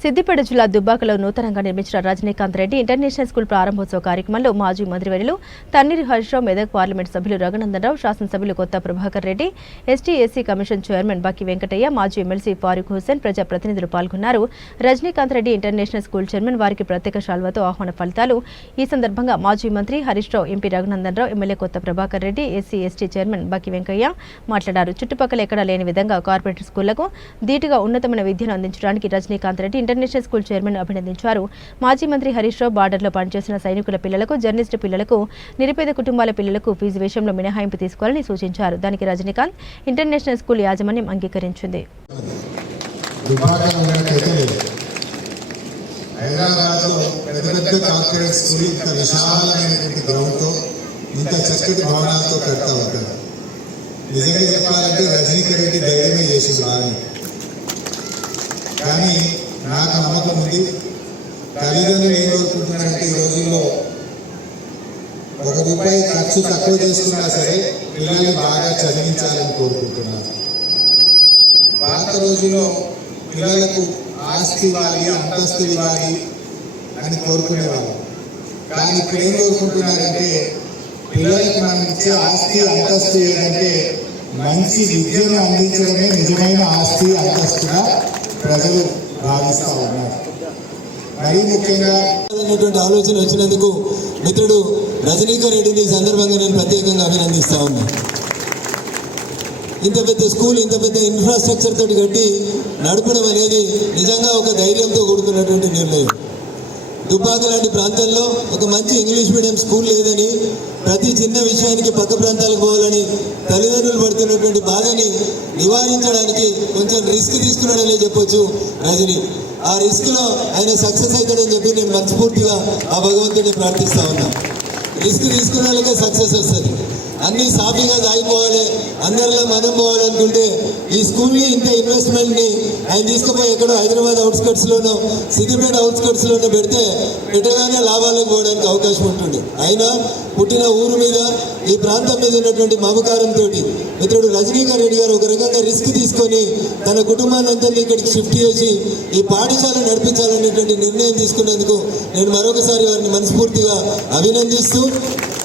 సిద్దిపేట జిల్లా దుబ్బాకలో నూతనంగా నిర్మించిన రజనీకాంత్ రెడ్డి ఇంటర్నేషనల్ స్కూల్ ప్రారంభోత్సవ కార్యక్రమంలో మాజీ మంత్రివర్యులు తన్నీరు హరీష్రావు మెదక్ పార్లమెంట్ సభ్యులు రఘునందనరావు శాసనసభ్యులు Kotha Prabhakar Reddy ST SC commission chairman Bakki Venkataiah మాజీ ఎమ్మెల్సీ ఫారూక్ హుస్సేన్ ప్రజాప్రతినిధులు పాల్గొన్నారు. Rajinikanth Reddy international school chairman వారికి ప్రత్యేక శాల్వతో ఆహ్వాన ఫలితాలు. ఈ సందర్భంగా మాజీ మంత్రి Harish Rao MP Raghunandanrao MLA Kotha Prabhakar Reddy SC ST chairman Bakki Venkaiah మాట్లాడారు. చుట్టుపక్కల ఎక్కడా లేని విధంగా కార్పొరేట్ స్కూళ్ళకు ధీటుగా ఉన్నతమైన విద్యను అందించడానికి Rajinikanth Reddy international school chairman అభినందించారు. మాజీ మంత్రి హరీష్ రావు బార్డర్లో పనిచేసిన సైనికుల పిల్లలకు జర్నలిస్టు పిల్లలకు నిరుపేద కుటుంబాల పిల్లలకు ఫీజు విషయంలో మినహాయింపు తీసుకోవాలని సూచించారు. దానికి రజనీకాంత్ ఇంటర్నేషనల్ స్కూల్ యాజమాన్యం అంగీకరించింది. హైదరాబాద్లో పెద్ద పెద్ద కార్పొరేట్ స్కూల్ ఇంత విశాలమైనటువంటి గ్రౌండ్తో ఇంత చక్కటి భవనాలతో పెడతా ఉంటారు నిజంగా చెప్పాలంటే రజనీకర్ రెడ్డి ధైర్యమే చేసి కానీ నాకు నమ్మకం ఉంది. తల్లిదండ్రులు ఏం కోరుకుంటున్నారంటే ఈ రోజుల్లో ఒక రూపాయి ఖర్చు తక్కువ చేసుకున్నా సరే పిల్లల్ని బాగా చదివించాలని కోరుకుంటున్నారు పాత రోజుల్లో పిల్లలకు ఆస్తి ఇవ్వాలి అంతస్తు ఇవ్వాలి అని కోరుకునేవాళ్ళు. కానీ ఇప్పుడు ఏం కోరుకుంటున్నారంటే పిల్లలకు మనం ఇచ్చే ఆస్తి అంతస్తు ఏంటంటే మంచి విద్యను అందించడమే నిజమైన ఆస్తి అంతస్తుగా ప్రజలు భావిస్తా ఉన్నారు మరీ ముఖ్యంగా అనేటువంటి ఆలోచన వచ్చినందుకు మిత్రుడు రజనీకర్ రెడ్డిని ఈ సందర్భంగా నేను ప్రత్యేకంగా అభినందిస్తా ఉన్నా. ఇంత పెద్ద స్కూల్ ఇంత పెద్ద ఇన్ఫ్రాస్ట్రక్చర్ తోటి కట్టి నడపడం అనేది నిజంగా ఒక ధైర్యంతో కూడుకున్నటువంటి నిర్ణయం. దుబ్బాక లాంటి ప్రాంతాల్లో ఒక మంచి ఇంగ్లీష్ మీడియం స్కూల్ లేదని ప్రతి చిన్న విషయానికి పక్క ప్రాంతాలకు పోవాలని తల్లిదండ్రులు పడుతున్నటువంటి బాధని నివారించడానికి కొంచెం రిస్క్ తీసుకున్నాడనే చెప్పొచ్చు రజని. ఆ రిస్క్లో ఆయన సక్సెస్ అవుతాడని చెప్పి నేను మనస్ఫూర్తిగా ఆ భగవంతుడిని ప్రార్థిస్తా ఉన్నా. రిస్క్ తీసుకున్న వాళ్ళకే సక్సెస్ వస్తుంది. అన్ని సాఫీగా సాగిపోవాలి అందరిలో మనం పోవాలనుకుంటే ఈ స్కూల్ని ఇంత ఇన్వెస్ట్మెంట్ని ఆయన తీసుకుపోయి ఎక్కడో హైదరాబాద్ అవుట్స్కట్స్ లోనో సిద్దిపేట అవుట్స్కట్స్ లోనో పెడితే పెట్టగానే లాభాలకు పోవడానికి అవకాశం ఉంటుంది. అయినా పుట్టిన ఊరు మీద ఈ ప్రాంతం మీద ఉన్నటువంటి మమకారంతో మిత్రుడు రజనీకాంత్ రెడ్డి గారు ఒక రకంగా రిస్క్ తీసుకొని తన కుటుంబాన్ని అంతా ఇక్కడికి షిఫ్ట్ చేసి ఈ పాఠశాల నడిపించాలనేటువంటి నిర్ణయం తీసుకున్నందుకు నేను మరొకసారి వారిని మనస్ఫూర్తిగా అభినందిస్తూ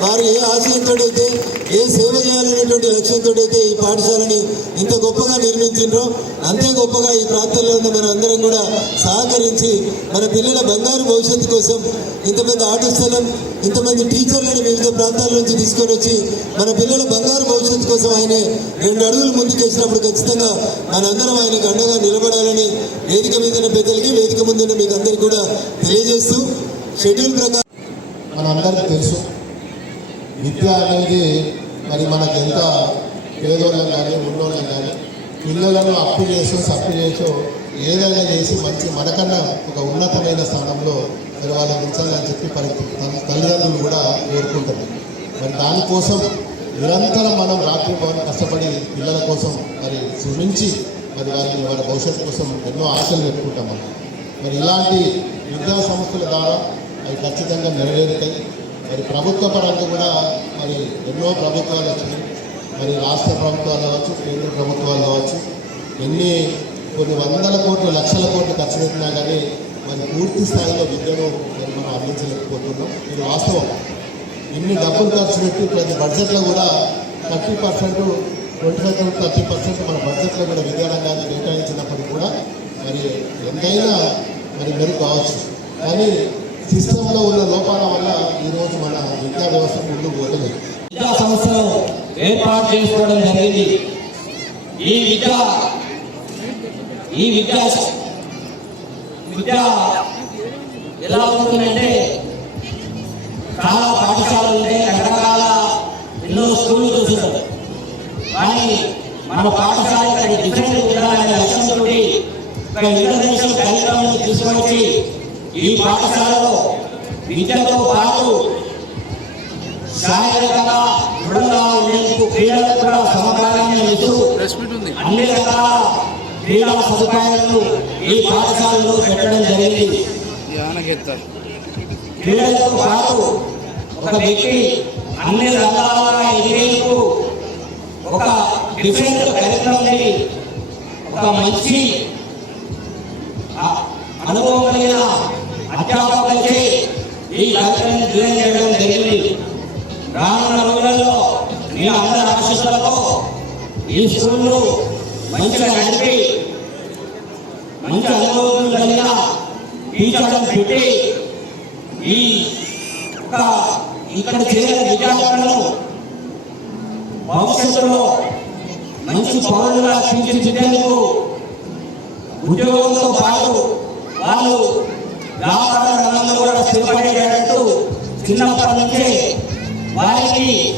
వారు ఏ ఆశయంతో అయితే ఏ సేవ చేయాలనేటువంటి లక్ష్యంతో అయితే ఈ పాఠశాలని ఇంత గొప్పగా నిర్మించిండ్రో అంతే గొప్పగా ఈ ప్రాంతంలో ఉన్న మన అందరం కూడా సహకరించి మన పిల్లల బంగారు భవిష్యత్తు కోసం ఇంతమంది ఆట స్థలం ఇంతమంది టీచర్లను వివిధ ప్రాంతాల నుంచి తీసుకొని వచ్చి మన పిల్లల బంగారు భవిష్యత్తు కోసం ఆయన రెండు అడుగులు ముందుకేసినప్పుడు ఖచ్చితంగా మనందరం ఆయనకు అండగా నిలబడాలని వేదిక మీద ఉన్న పెద్దలకి వేదిక ముందున్న మీకు అందరికీ కూడా తెలియజేస్తూ షెడ్యూల్ ప్రకారం మనందరికీ తెలుసు. విద్య అనేది మరి మనకి ఎంత పేదోళ్ళం కానీ ఉన్నోళ్ళం కానీ పిల్లలను అప్పు చేసో సప్పు చేసో ఏదైనా చేసి మంచి మనకన్నా ఒక ఉన్నతమైన స్థానంలో మరి వాళ్ళని ఉంచాలని చెప్పి పరిస్థితి తల్లి- తల్లిదండ్రులు కూడా కోరుకుంటారు మరి దానికోసం నిరంతరం మనం రాత్రి కష్టపడి పిల్లల కోసం మరి శ్రమించి మరి వారిని వాళ్ళ భవిష్యత్తు కోసం ఎన్నో ఆశలు పెట్టుకుంటాం మనం. మరి ఇలాంటి విద్యా సంస్థల ద్వారా అవి ఖచ్చితంగా నెరవేరుతాయి. మరి ప్రభుత్వ పరంగా కూడా మరి ఎన్నో ప్రభుత్వాలు వచ్చినాయి. మరి రాష్ట్ర ప్రభుత్వాలు కావచ్చు కేంద్ర ప్రభుత్వాలు కావచ్చు ఎన్ని కొన్ని వందల కోట్లు లక్షల కోట్లు ఖర్చు పెట్టినా కానీ మరి పూర్తి స్థాయిలో విద్యను మరి మనం అందించలేకపోతున్నాం. ఇది వాస్తవం. ఇన్ని డబ్బులు ఖర్చు పెట్టి ప్రతి బడ్జెట్లో కూడా thirty percent twenty five to thirty percent మన బడ్జెట్లో కూడా విద్యారంగాన్ని కేటాయించినప్పటికీ కూడా మరి ఎంతైనా మరి మెరుగు కావచ్చు. కానీ సిస్టంలో ఉన్న లోపాల వల్ల ఈరోజు మన విద్యా వ్యవస్థ ముందుకు పోతుంది విద్యా సంస్థను ఏర్పాటు చేసుకోవడం జరిగింది. ఈ విద్య ఈ విద్య విద్య ఎలా ఉంటుందంటే చాలా పాఠశాలలు ఉంటాయి రకరకాల ఎన్నో స్కూళ్ళు చూస్తుంటారు. కానీ మన పాఠశాల ఇక్కడ డిఫరెంట్ ఉండాలనే లక్ష్యంతో ఇక్కడ ఇంటర్నేషనల్ కార్యక్రమాన్ని తీసుకొచ్చి ఈ పాఠశాలలో విద్యతో పాటు శారీరక దృఢంగా ఉండేందుకు క్రీడలకు కూడా సమకాలీన ఇస్తూ అన్ని రకాల క్రీడా సదుపాయాలను ఈ పాఠశాలలో పెట్టడం జరిగింది. క్రీడలతో పాటు ఒక వ్యక్తి అన్ని రకాల ఎదిగేందుకు ఒక డిఫరెంట్ కార్యక్రమం ఒక మంచి అనుభవం కలిగిన అధ్యాపకులచే ఈ కార్యక్రమం డిజైన్ చేయడం జరిగింది. రానున్న రోజులలో మీ అందరి ఆశీస్సులతో ఈ స్కూళ్ళు మంచిగా నడిపి మంచి అనుభవం కలిగిన టీచర్లను పెట్టి ఈ యొక్క ఇక్కడ చేరిన విద్యార్థులను భవిష్యత్తులో మంచి పౌరులుగా తీర్చిదిద్దేందుకు ఉద్యోగంతో పాటు వాళ్ళు వ్యాపార రంగంలో కూడా స్థిరపడేటట్టు చిన్నప్పటి నుంచే వారికి